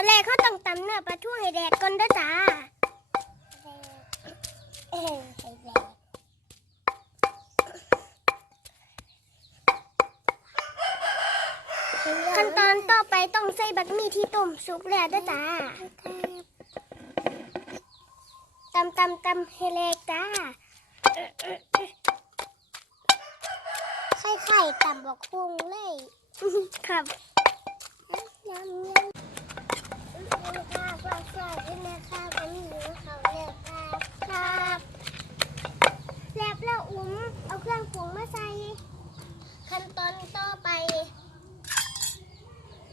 อนแรกเขาต้องตำเนื้อปลาทูให้แดกก่อนด้อจ้าเออไข่แดงขั้นตอนต่อไปต้องใส่บักมี่ที่ต้มสุกแล้วด้อจ้าตำตำตำให้เล็กจ้าไข่ไข่ตำบอกพุงเลยครับ ยำยำ แล้วครับครับแล้วแล้วอุ้มเอาเครื่องปรุงมาใส่ขั้นตอนต่อไป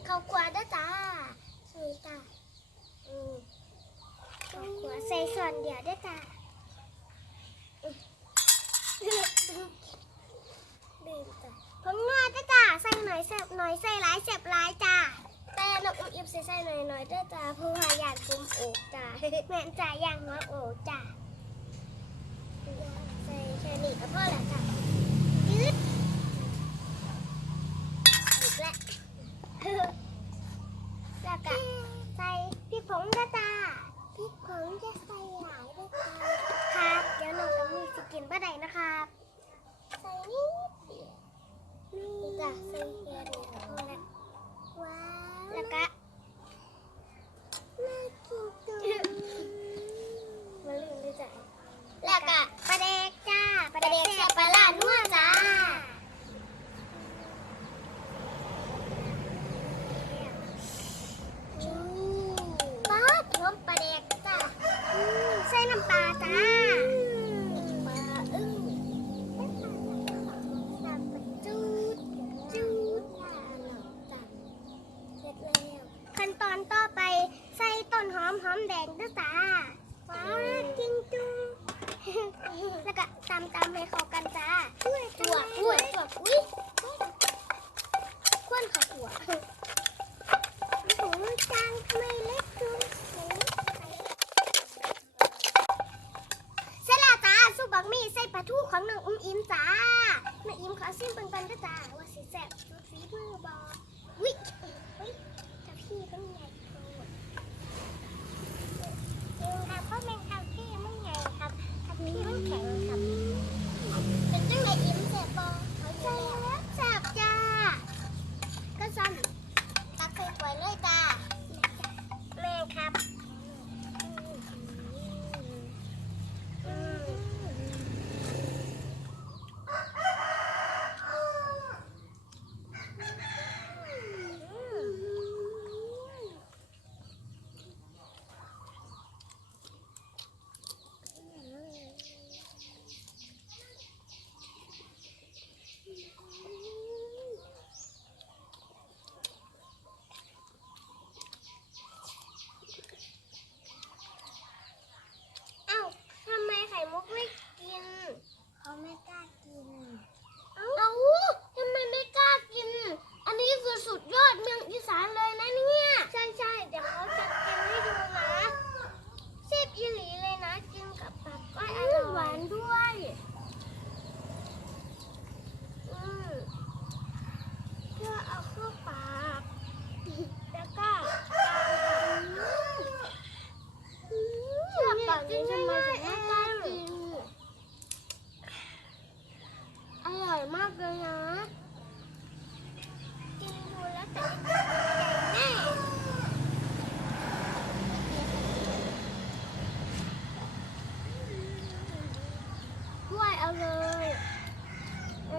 ข้าวคั่วเด้จ้านี่จ้าอืมข้าวคั่วใส่ส่วนเดียวด้จ้าอืมลืมจ้ะผงนัวเด้จ้าใส่หน่อยแซ่บหน่อยใส่หลายแซ่บหลายจ้า อิบใส่ใส่หน่อยน่อยๆเด้อจ้าเพราะว่าอยากกุมโอกจ้าแม่นจ้าอยากหัวอกจ้าใส่แค่นี้ก็พอแล้วจ้ะยืดอีกแล้วแล้วก็ใส่พริกผงด้วยจ้าพริกผงจะใส่หลายด้วยค่ะครับเดี๋ยวหน้องกับมีสิกินบ่ได้นะครับใส่นิดเดียวนี่จ้ะใส่แค่นี้ก็พอแล้วว้าว แล้วก็ น่ากินจัง มาลืมด้วยจ้ะแล้วก็ปลาแดกจ้าปลาแดกแซ่บปลาลาดนัวจ้า อืม ป๊าดพร้อมปลาแดกจ้าอืมใส่น้ำปลาจ้า ปลาอึ้งน้ำปลาจูดจูดน่าอร่อยจังเสร็จแล้ว ขั้นตอนต่อไปใส่ต้นหอมหอมแดงด้วยจ้าว้าจริงจุง แล้วก็ตำตำให้เข้ากันจ้าถั่วถั่วถั่วอุ้ยควนข้าวถั่วถุงจางทำไมเล็กจังเสร็จแล้วจ้าซุบักมี่ใส่ปลาทูของน้องอุ้มอิมจ้าน้องอิมขอซิมเบิ่งกันด้วยจ้าว่าสิแซ่บสุดฝีมือบ่อุ้ย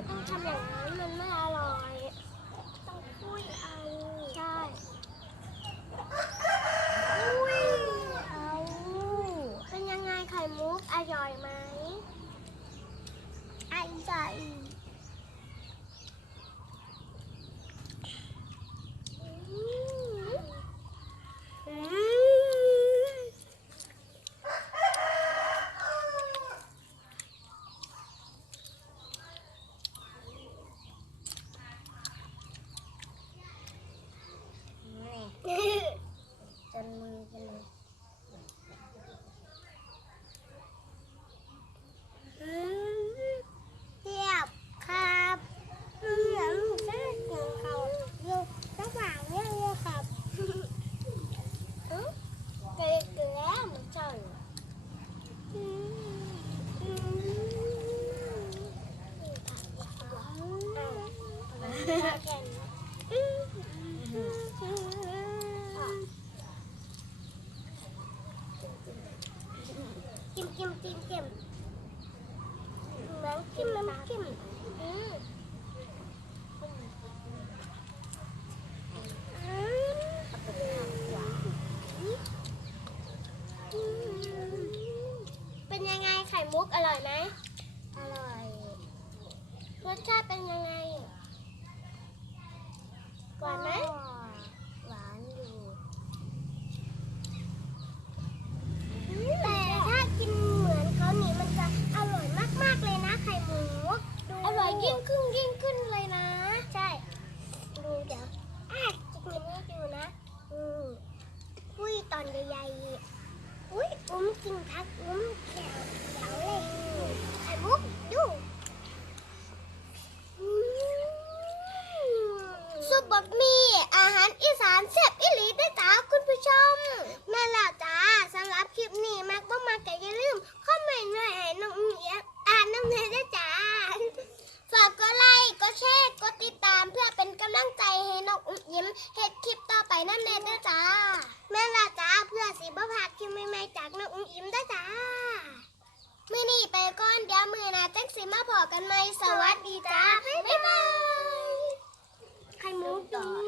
ต้องทำอย่างนั้นมันไม่อร่อย ต้องคุยเอา ใช่คุยเอา เป็นยังไงไข่มุกอร่อยไหมอร่อย จิ้มเค็มน้ำจิ้มน้ำจิ้มอืมอืมเป็นยังไงไข่มุกอร่อยไหมอร่อย รสชาติเป็นยังไงหวานไหม หวานอยู่แต่ถ้ากินเหมือนเขานี่มันจะอร่อยมากๆเลยนะไข่หมูดู อร่อยยิ่งขึ้นยิ่งขึ้นเลยนะ ใช่ ดูเดี๋ยวอะจะกินให้ดูนะ อืมอุ้ยตอน ใหญ่ๆอุ้ยอุ้มกินพักอุ้มแขวแขวเลยไข่มุกดูอืมซุปบะหมี่อาหารอีสานแซ่บอีหลีได้อจ้าคุณผู้ชม แม่แล้วจ้าสำหรับคลิปนี้มากบ้มากก็อย่าลืมคอมเมนต์หน่อยให้น้องเอียอ่านน้ำเนยด้วยจ้าฝากกดไลค์กดแชร์กดติดตามเพื่อเป็นกำลังใจให้น้องอุ้มยิ้มเฮ็ดคลิปต่อไปนั่นเองนะจ้า แม่ละจ้า เพื่อสีบ่พลาดคลิปใหม่ๆจากน้องอุ้มอิ่มด้จ้ามื่อนี่ไปก้อนเดี๋ยวมือนะจังสิมาพอกันไหมสวัสดีจ้าบ๊ายบายไข่มุกดูนี่เห็นไหม